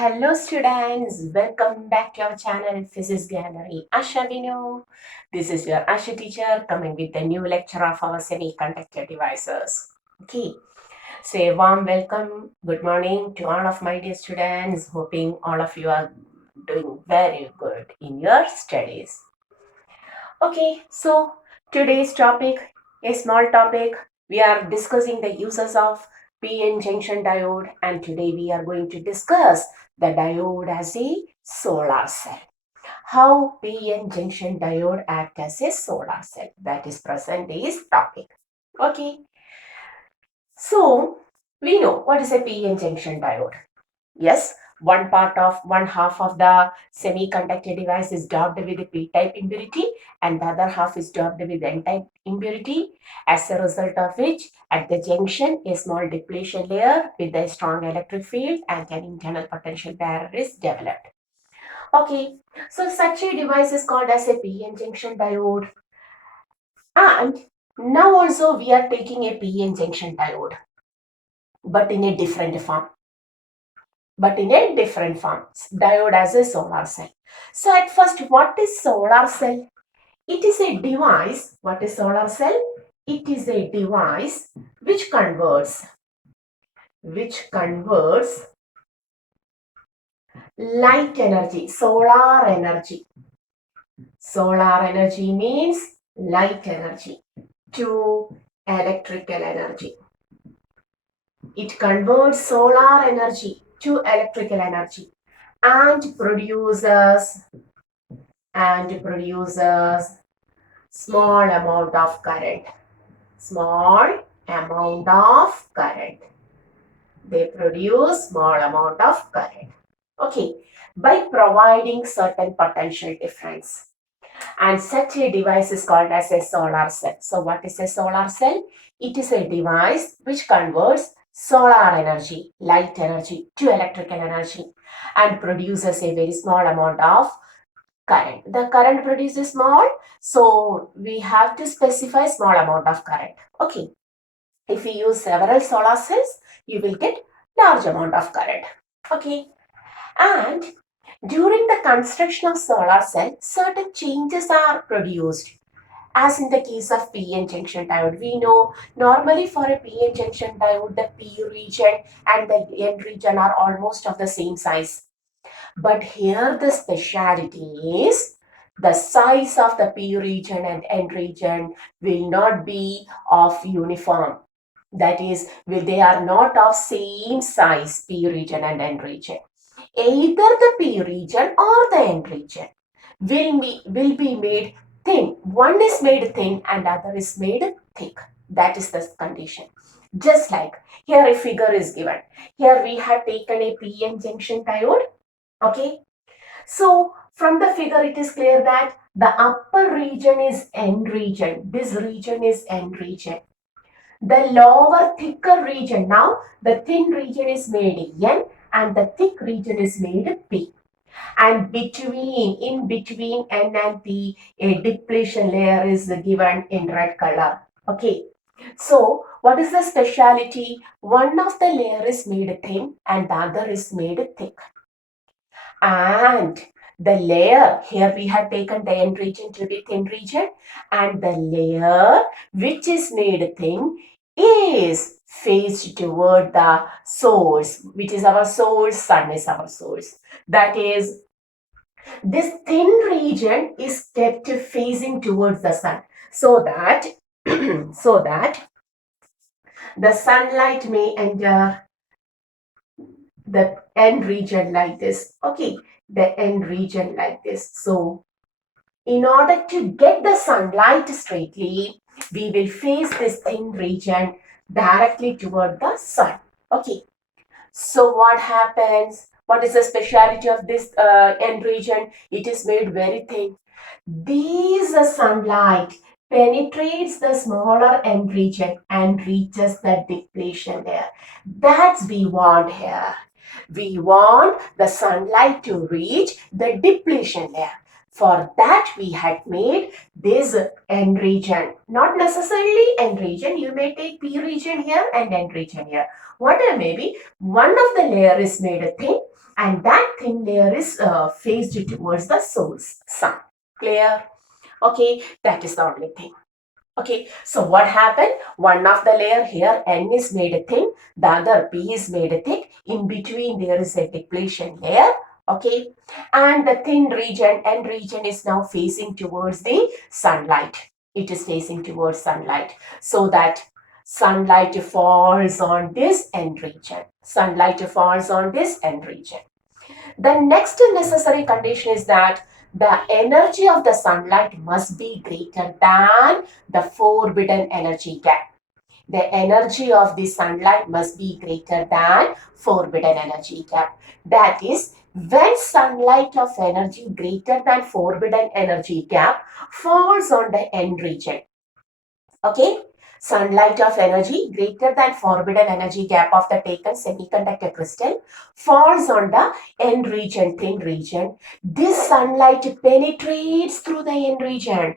Hello students, welcome back to our channel Physics Gallery. Asha Binu. This is your Asha teacher coming with a new lecture of our semiconductor devices. Okay, so a warm welcome, good morning to all of my dear students. Hoping all of you are doing very good in your studies. Okay, so today's topic, a small topic, we are discussing the uses of PN junction diode, and today we are going to discuss the diode as a solar cell. How PN junction diode act as a solar cell, that is present is topic. Okay, so we know what is a PN junction diode. Yes, one half of the semiconductor device is doped with p-type impurity and the other half is doped with n-type impurity, as a result of which at the junction a small depletion layer with a strong electric field and an internal potential barrier is developed. Okay, so such a device is called as a p-n junction diode, and now also we are taking a p-n junction diode but in a different form. Diode as a solar cell. So at first, what is solar cell? It is a device. What is solar cell? It is a device which converts light energy, solar energy. Solar energy means light energy to electrical energy. It converts solar energy to electrical energy and produces small amount of current. They produce small amount of current. Okay, by providing certain potential difference. And such a device is called as a solar cell. So what is a solar cell? It is a device which converts solar energy, light energy to electrical energy and produces a very small amount of current. The current produced is small, so we have to specify small amount of current. Okay. If you use several solar cells, you will get large amount of current. Okay. And during the construction of solar cell, certain changes are produced. As in the case of PN junction diode, we know normally for a PN junction diode, the P region and the N region are almost of the same size. But here the speciality is the size of the P region and N region will not be of uniform. That is, they are not of same size, P region and N region. Either the P region or the N region will be made thin. One is made thin and other is made thick. That is the condition. Just like here a figure is given. Here we have taken a PN junction diode. Okay. So from the figure it is clear that the upper region is N region. This region is N region. The lower thicker region, now the thin region is made N and the thick region is made P. And in between N and P, a depletion layer is given in red color. Okay. So what is the speciality? One of the layer is made thin and the other is made thick. And the layer, here we have taken the N region to be thin region, and the layer which is made thin is faced toward the source, which is our source, sun is our source. That is, this thin region is kept facing towards the sun so that so that the sunlight may enter the N region like this. Okay, the N region like this. So in order to get the sunlight straightly, we will face this thin region directly toward the sun. Okay. So what happens? What is the speciality of this N region? It is made very thin. This sunlight penetrates the smaller N region and reaches the depletion layer. That's we want here. We want the sunlight to reach the depletion layer. For that, we had made this N region. Not necessarily N region. You may take P region here and N region here. Whatever may be, one of the layer is made a thin, and that thin layer is faced towards the source, sun. Clear? Okay, that is the only thing. Okay, so what happened? One of the layer here, N is made thin, the other P is made thick. In between, there is a depletion layer. Okay, and the thin region, N region, is now facing towards the sunlight. It is facing towards sunlight, so that sunlight falls on this N region. Sunlight falls on this N region. The next necessary condition is that the energy of the sunlight must be greater than the forbidden energy gap. The energy of the sunlight must be greater than forbidden energy gap. That is, when sunlight of energy greater than forbidden energy gap falls on the N region. Okay, sunlight of energy greater than forbidden energy gap of the taken semiconductor crystal falls on the N region, thin region. This sunlight penetrates through the N region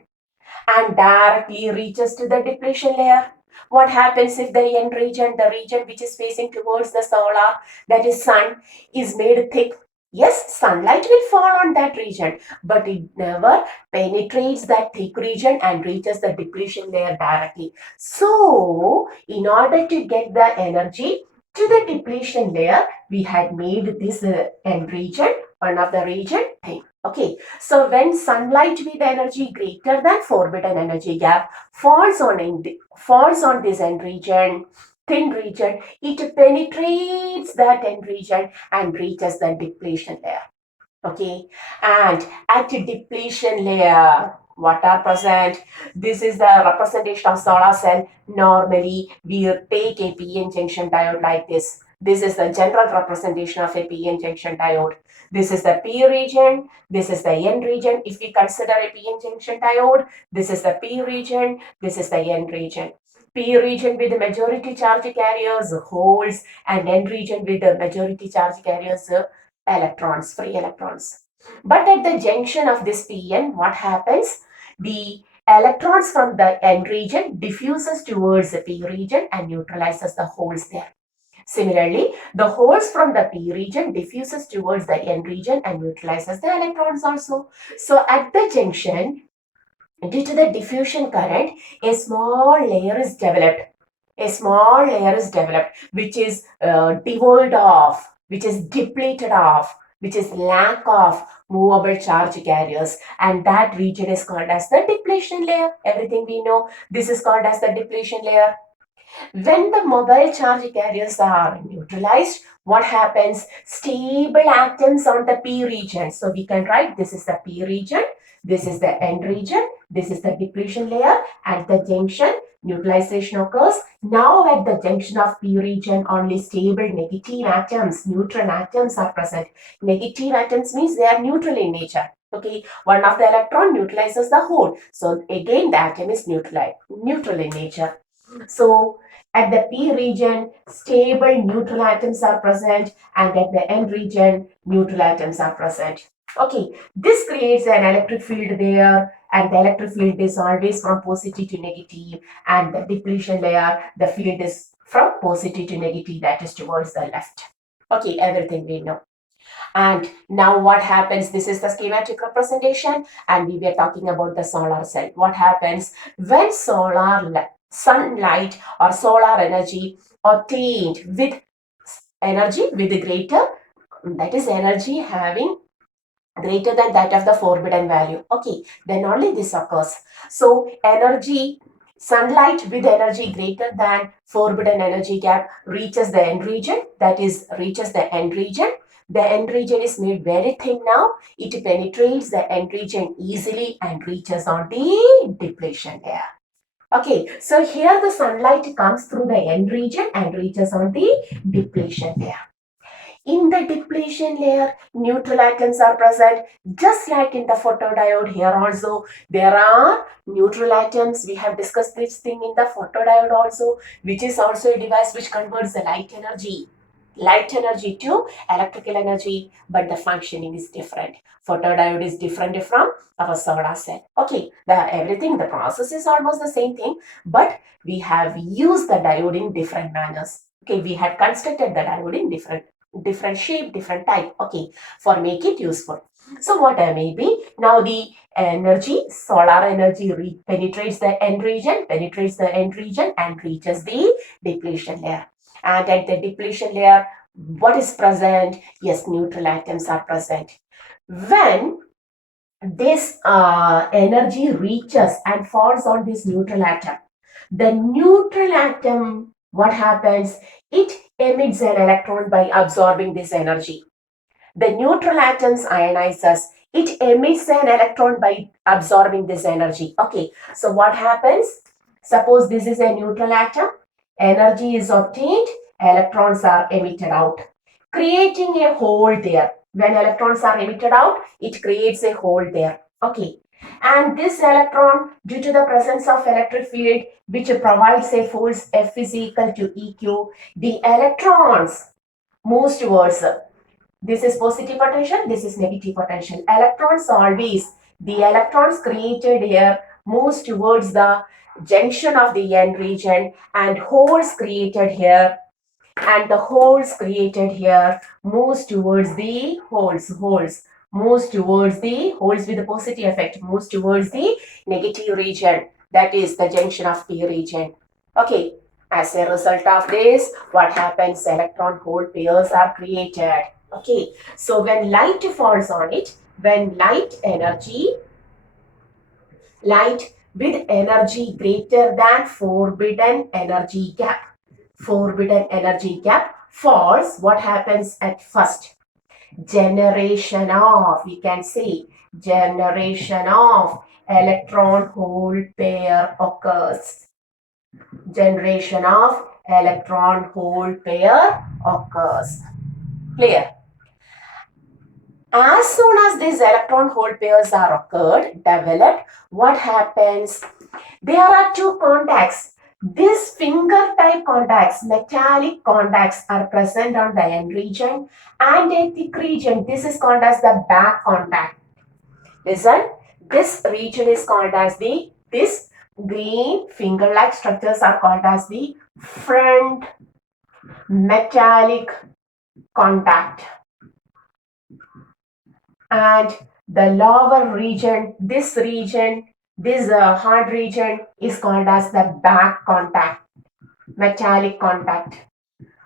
and directly reaches to the depletion layer. What happens if the N region, the region which is facing towards the solar, that is sun, is made thick? Yes, sunlight will fall on that region, but it never penetrates that thick region and reaches the depletion layer directly. So, in order to get the energy to the depletion layer, we had made this N region, one of the region, thin. Okay, so when sunlight with energy greater than forbidden energy gap falls on this N region, thin region, it penetrates that N region and reaches the depletion layer. Okay, and at depletion layer, what are present? This is the representation of solar cell. Normally, we take a PN junction diode like this. This is the general representation of a PN junction diode. This is the P region. This is the N region. If we consider a PN junction diode, this is the P region. This is the N region. P region with the majority charge carriers, holes, and N region with the majority charge carriers, electrons, free electrons. But at the junction of this PN, what happens? The electrons from the N region diffuses towards the P region and neutralizes the holes there. Similarly, the holes from the P region diffuses towards the N region and neutralizes the electrons also. So at the junction, due to the diffusion current, a small layer is developed. A small layer is developed which is devoid of, which is depleted of, which is lack of movable charge carriers, and that region is called as the depletion layer. Everything we know, this is called as the depletion layer. When the mobile charge carriers are neutralized, what happens? Stable atoms on the P region. So we can write this is the P region, this is the N region, this is the depletion layer. At the junction, neutralization occurs. Now at the junction of P region, only stable negative atoms, neutral atoms are present. Negative atoms means they are neutral in nature. Okay, one of the electron neutralizes the whole. So again, the atom is neutral in nature. So at the P region, stable neutral atoms are present, and at the N region, neutral atoms are present. Okay, this creates an electric field there, and the electric field is always from positive to negative, and the depletion layer, the field is from positive to negative, that is towards the left. Okay, everything we know. And now what happens? This is the schematic representation, and we were talking about the solar cell. What happens when sunlight or solar energy obtained with energy with greater, that is energy having greater than that of the forbidden value. Okay, then only this occurs. So energy, sunlight with energy greater than forbidden energy gap reaches the N region, that is reaches the N region. The N region is made very thin now. It penetrates the N region easily and reaches on the depletion layer. Okay, so here the sunlight comes through the N region and reaches on the depletion layer. In the depletion layer, neutral atoms are present, just like in the photodiode. Here also, there are neutral atoms. We have discussed this thing in the photodiode also, which is also a device which converts the light energy. light energy to electrical energy, but the functioning is different. Photodiode is different from our solar cell. Okay, the process is almost the same thing, but we have used the diode in different manners. Okay, we had constructed the diode in different shape, different type. Okay, for make it useful. So what may be now the energy, solar energy penetrates the end region, and reaches the depletion layer. And at the depletion layer, what is present? Yes, neutral atoms are present. When this energy reaches and falls on this neutral atom, the neutral atom, what happens? It emits an electron by absorbing this energy. The neutral atoms ionizes. It emits an electron by absorbing this energy. Okay, so what happens? Suppose this is a neutral atom. Energy is obtained. Electrons are emitted out, creating a hole there. When electrons are emitted out, it creates a hole there. Okay. And this electron, due to the presence of electric field, which provides a force F is equal to EQ, the electrons moves towards this is positive potential, this is negative potential. Electrons always, the electrons created here moves towards the junction of the n region, and holes created here, and the holes created here moves towards the moves towards the holes with the positive effect, moves towards the negative region, that is the junction of p region. Okay, as a result of this, what happens? Electron hole pairs are created. Okay, so when light falls on it, when light with energy greater than forbidden energy gap falls, what happens at first? Generation of, we can say, generation of electron hole pair occurs. Generation of electron hole pair occurs. Clear? As soon as these electron hole pairs are developed, what happens? There are two contacts. These finger type contacts, metallic contacts, are present on the end region and a thick region. This is called as the back contact. Listen, this region is called as this green finger-like structures are called as the front metallic contact. And the lower region, this hard region is called as the back contact, metallic contact.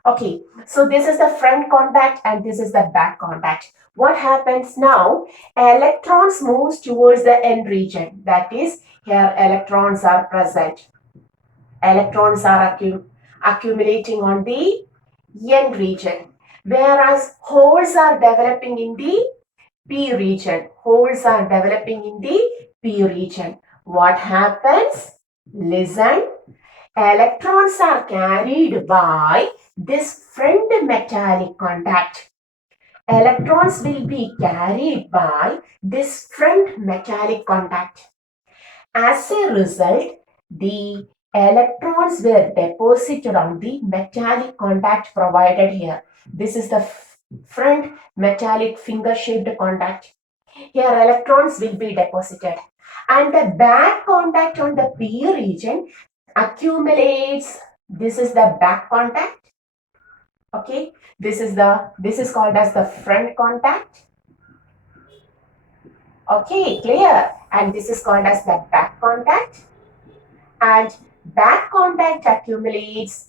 Okay, so this is the front contact and this is the back contact. What happens now? Electrons moves towards the end region. That is, here electrons are present. Electrons are accumulating on the end region, whereas holes are developing in the P region. Holes are developing in the P region. What happens? Listen. Electrons are carried by this front metallic contact. Electrons will be carried by this front metallic contact. As a result, the electrons were deposited on the metallic contact provided here. This is the front metallic finger-shaped contact. Here electrons will be deposited. And the back contact on the P region accumulates. This is the back contact. Okay, this is called as the front contact. Okay, clear? And this is called as the back contact. And back contact accumulates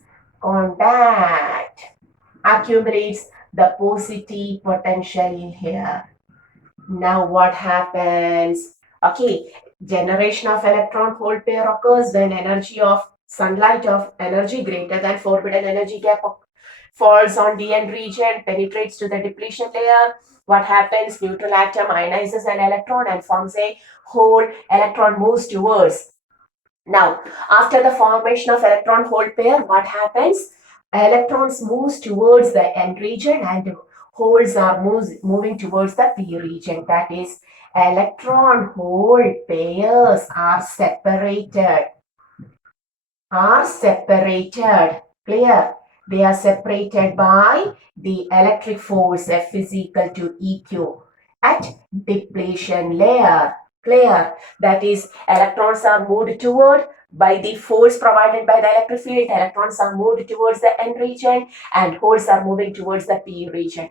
the positive potential here. Now what happens? Okay, generation of electron hole pair occurs when energy of sunlight of energy greater than forbidden energy gap falls on the end region, penetrates to the depletion layer. What happens? Neutral atom ionizes an electron and forms a hole. Electron moves towards. Now, after the formation of electron hole pair, what happens? Electrons moves towards the end region and holes are moving towards the P region. That is, electron hole pairs are separated. Clear? They are separated by the electric force F is equal to EQ at depletion layer. Clear? That is, electrons are moved toward by the force provided by the electric field. Electrons are moved towards the N region and holes are moving towards the P region.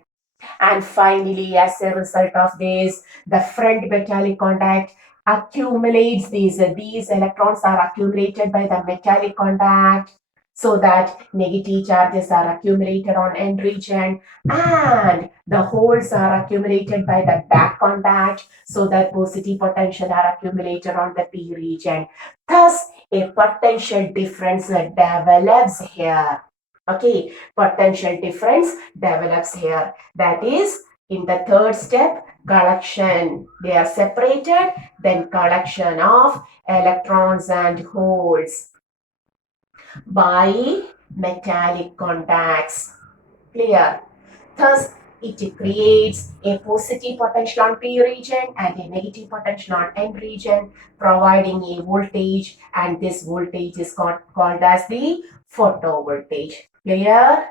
And finally, as a result of this, the front metallic contact accumulates these electrons are accumulated by the metallic contact, so that negative charges are accumulated on N region and the holes are accumulated by the back contact, so that positive potential are accumulated on the P region. Thus, a potential difference develops here. Okay, potential difference develops here. That is, in the third step, collection. They are separated, then collection of electrons and holes by metallic contacts. Clear? Thus, it creates a positive potential on P region and a negative potential on N region, providing a voltage, and this voltage is called as the photovoltage. Clear?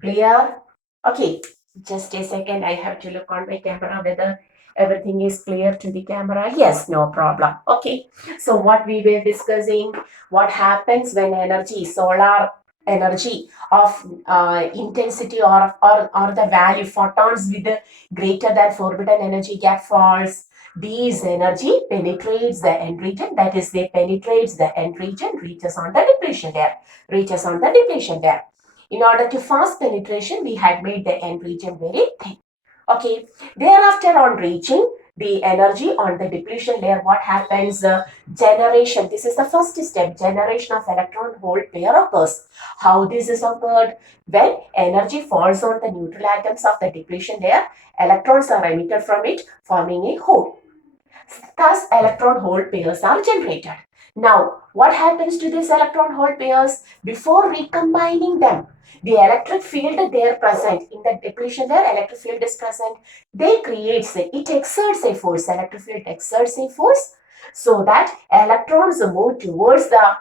Clear? Okay, just a second. I have to look on my camera whether everything is clear to the camera. Yes, no problem. Okay, so what we were discussing, what happens when energy, solar energy of intensity or the value photons with the greater than forbidden energy gap falls, these energy penetrates the N region, that is, they penetrates the N region, reaches on the depletion layer, reaches on the depletion layer. In order to fast penetration, we had made the N region very thin. Okay, thereafter on reaching the energy on the depletion layer, what happens? Generation. This is the first step. Generation of electron-hole pair occurs. How this is occurred? When energy falls on the neutral atoms of the depletion layer, electrons are emitted from it, forming a hole. Thus, electron-hole pairs are generated. Now, what happens to these electron-hole pairs? Before recombining them, the electric field there present in the depletion layer, electric field is present. It exerts a force. Electric field exerts a force so that electrons move towards the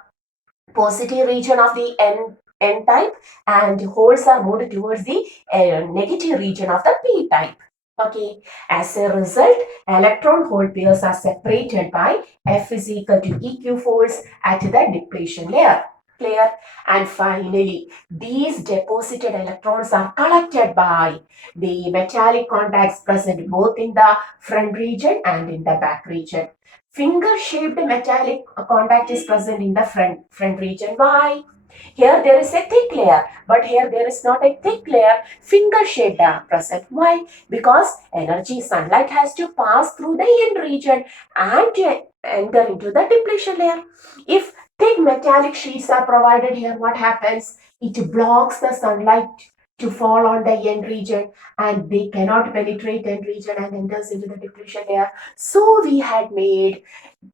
positive region of the N type and holes are moved towards the negative region of the P type. Okay, as a result, electron hole pairs are separated by F is equal to EQ force at the depletion layer. Clear? And finally, these deposited electrons are collected by the metallic contacts present both in the front region and in the back region. Finger-shaped metallic contact is present in the front region. Why? Here there is a thick layer, but here there is not a thick layer. Finger-shaped are present. Why? Because energy sunlight has to pass through the N region and to enter into the depletion layer. If thick metallic sheets are provided here, what happens? It blocks the sunlight to fall on the N region and they cannot penetrate N region and enters into the depletion layer. So we had made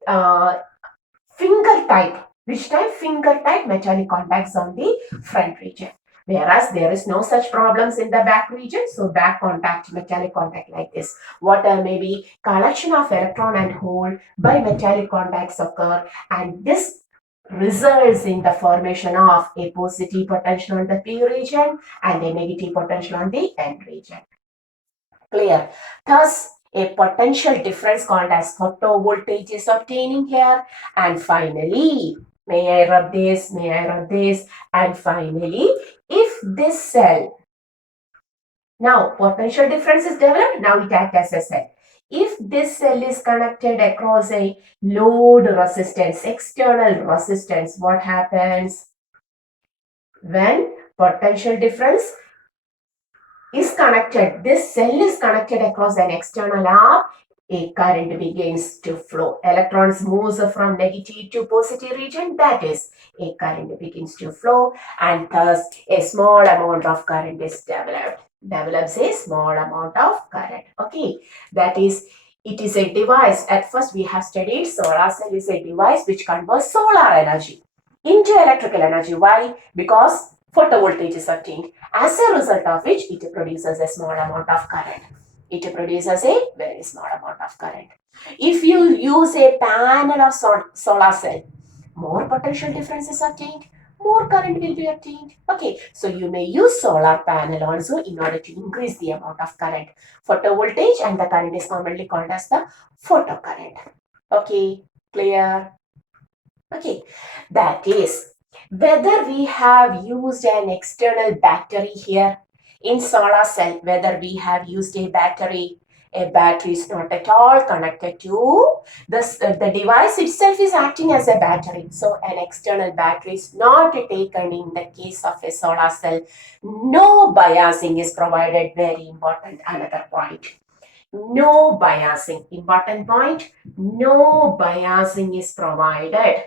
finger type. Which type? Finger type metallic contacts on the front region. Whereas there is no such problems in the back region. So back contact, metallic contact like this. What may be collection of electron and hole by metallic contacts occur, and this results in the formation of a positive potential on the P region and a negative potential on the N region. Clear? Thus, a potential difference called as photovoltage is obtaining here. And finally, may I rub this, and finally, if this cell, now potential difference is developed, now it acts as a cell. If this cell is connected across a load resistance, external resistance, what happens? When potential difference is connected, this cell is connected across an external arc, a current begins to flow. Electrons moves from negative to positive region, that is, a current begins to flow, and thus a small amount of current is develops a small amount of current. Okay, that is, it is a device. At first we have studied solar cell is a device which converts solar energy into electrical energy. Why? Because photovoltage is obtained, as a result of which it produces a small amount of current. It produces a very small amount of current. If you use a panel of solar cell, more potential difference is obtained. more current will be obtained. Okay, so you may use solar panel also in order to increase the amount of current. Photovoltage, and the current is commonly called as the photocurrent. Okay, clear? Okay, that is whether we have used an external battery here in solar cell, whether we have used a battery is not at all connected to this. The device itself is acting as a battery. So an external battery is not taken in the case of a solar cell. No biasing is provided. Very important. Another point. No biasing. Important point. No biasing is provided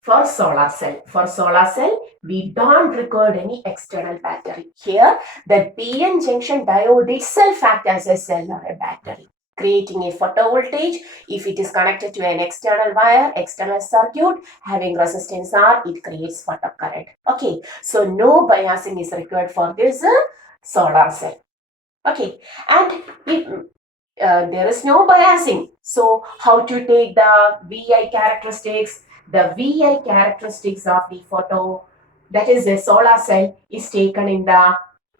for solar cell. For solar cell, we don't record any external battery. Here, the PN junction diode itself acts as a cell or a battery, creating a photovoltage. If it is connected to an external wire, external circuit having resistance R, it creates photocurrent. Okay, so no biasing is required for this solar cell. Okay, and if there is no biasing, so how to take the VI characteristics? The VI characteristics of the photo, that is a solar cell, is taken in the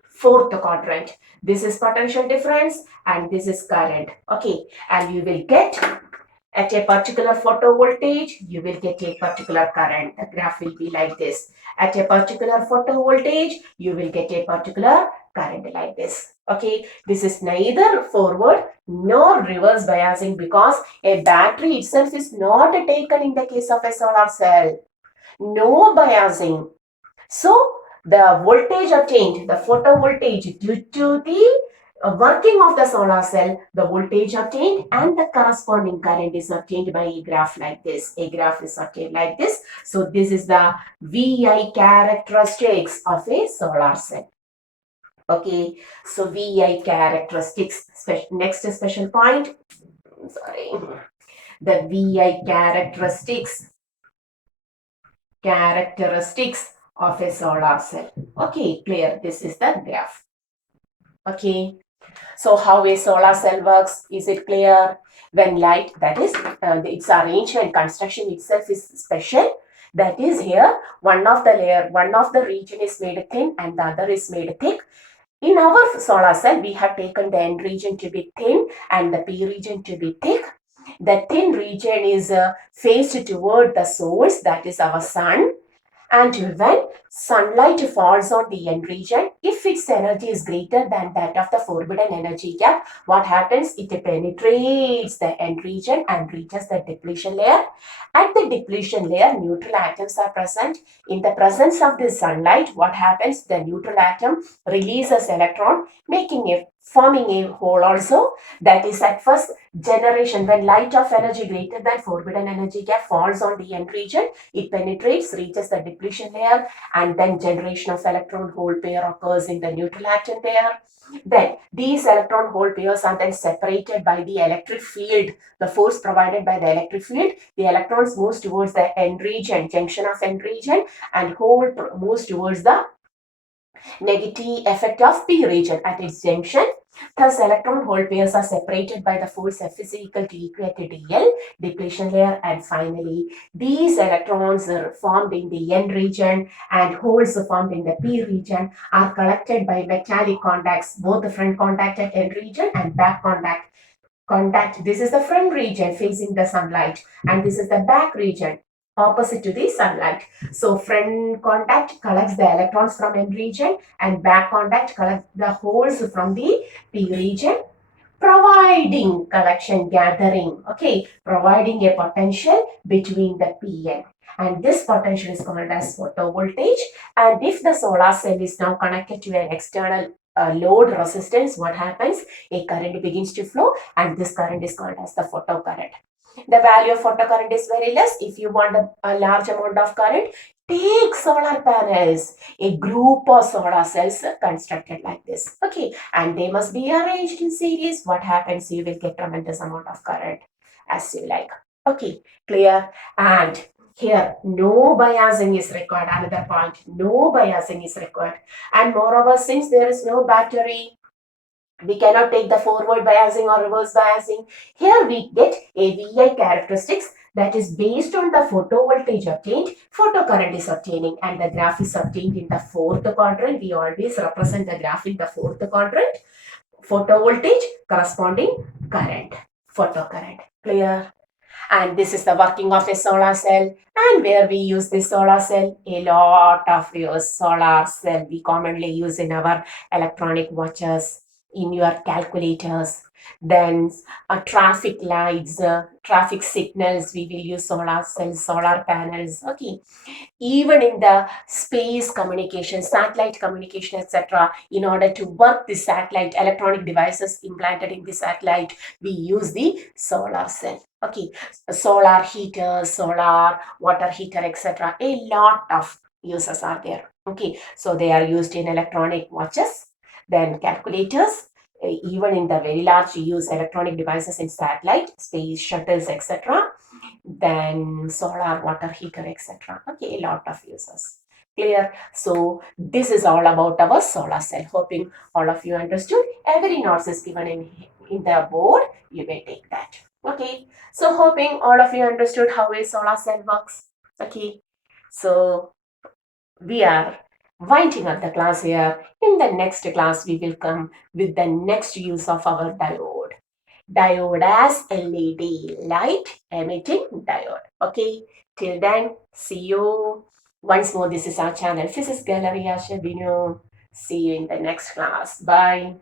fourth quadrant. This is potential difference and this is current. Okay, and you will get at a particular photovoltage, you will get a particular current. The graph will be like this. At a particular photovoltage, you will get a particular current like this. Okay, this is neither forward nor reverse biasing because a battery itself is not taken in the case of a solar cell. No biasing. So the voltage obtained, the photovoltage due to the working of the solar cell, the voltage obtained and the corresponding current is obtained by a graph like this. A graph is obtained like this. So this is the VI characteristics of a solar cell. Okay, so VI characteristics. Next special point. Sorry. The VI characteristics of a solar cell. Okay, clear. This is the graph. Okay, so how a solar cell works, is it clear? When light, that is, its arrangement, construction itself is special. That is here, one of the region is made thin and the other is made thick. In our solar cell, we have taken the N region to be thin and the P region to be thick. The thin region is faced toward the source, that is our sun. And when sunlight falls on the N region, if its energy is greater than that of the forbidden energy gap, what happens? It penetrates the N region and reaches the depletion layer. At the depletion layer, neutral atoms are present. In the presence of the sunlight, what happens? The neutral atom releases electron, forming a hole also. That is at first generation, when light of energy greater than forbidden energy gap falls on the N region, it penetrates, reaches the depletion layer, and then generation of electron hole pair occurs in the neutral atom pair. Then these electron hole pairs are then separated by the electric field, the force provided by the electric field. The electrons moves towards the N region, junction of N region, and hole moves towards the negative effect of P region at its junction. Thus, electron hole pairs are separated by the force F is equal to equal to dl, depletion layer, and finally, these electrons are formed in the N region and holes formed in the P region are collected by metallic contacts, both the front contact at N region and back contact. This is the front region facing the sunlight, and this is the back region opposite to the sunlight. So front contact collects the electrons from N region and back contact collects the holes from the P region, providing collection gathering, okay, providing a potential between the PN. And this potential is called as photovoltage. And if the solar cell is now connected to an external load resistance, what happens? A current begins to flow, and this current is called as the photocurrent. The value of photocurrent is very less. If you want a large amount of current, take solar panels, a group of solar cells constructed like this. Okay, and they must be arranged in series. What happens? You will get tremendous amount of current as you like. Okay, clear? And here, no biasing is required. Another point, no biasing is required. And moreover, since there is no battery, we cannot take the forward biasing or reverse biasing. Here we get a VI characteristics. that is based on the photovoltage obtained, photocurrent is obtaining, and the graph is obtained in the fourth quadrant. We always represent the graph in the fourth quadrant. Photovoltage corresponding current, photocurrent. Clear? And this is the working of a solar cell. And where we use this solar cell? A lot of use solar cell we commonly use in our electronic watches, in your calculators. Then traffic lights, traffic signals, we will use solar cells, solar panels. Okay, even in the space communication, satellite communication, etc. In order to work the satellite, electronic devices implanted in the satellite, we use the solar cell. Okay, solar heater, solar water heater, etc. A lot of uses are there. Okay, so they are used in electronic watches, then calculators, even in the very large, we use electronic devices in satellite, space shuttles, etc. Then solar water heater, etc. Okay, a lot of uses. Clear? So this is all about our solar cell. Hoping all of you understood. Every notes is given in the board. You may take that. Okay. So hoping all of you understood how a solar cell works. Okay. So we are winding up the class here. In the next class, we will come with the next use of our diode. Diode as LED, light emitting diode. Okay, till then, see you. Once more, this is our channel, Physics Gallery Asha Binu. See you in the next class. Bye.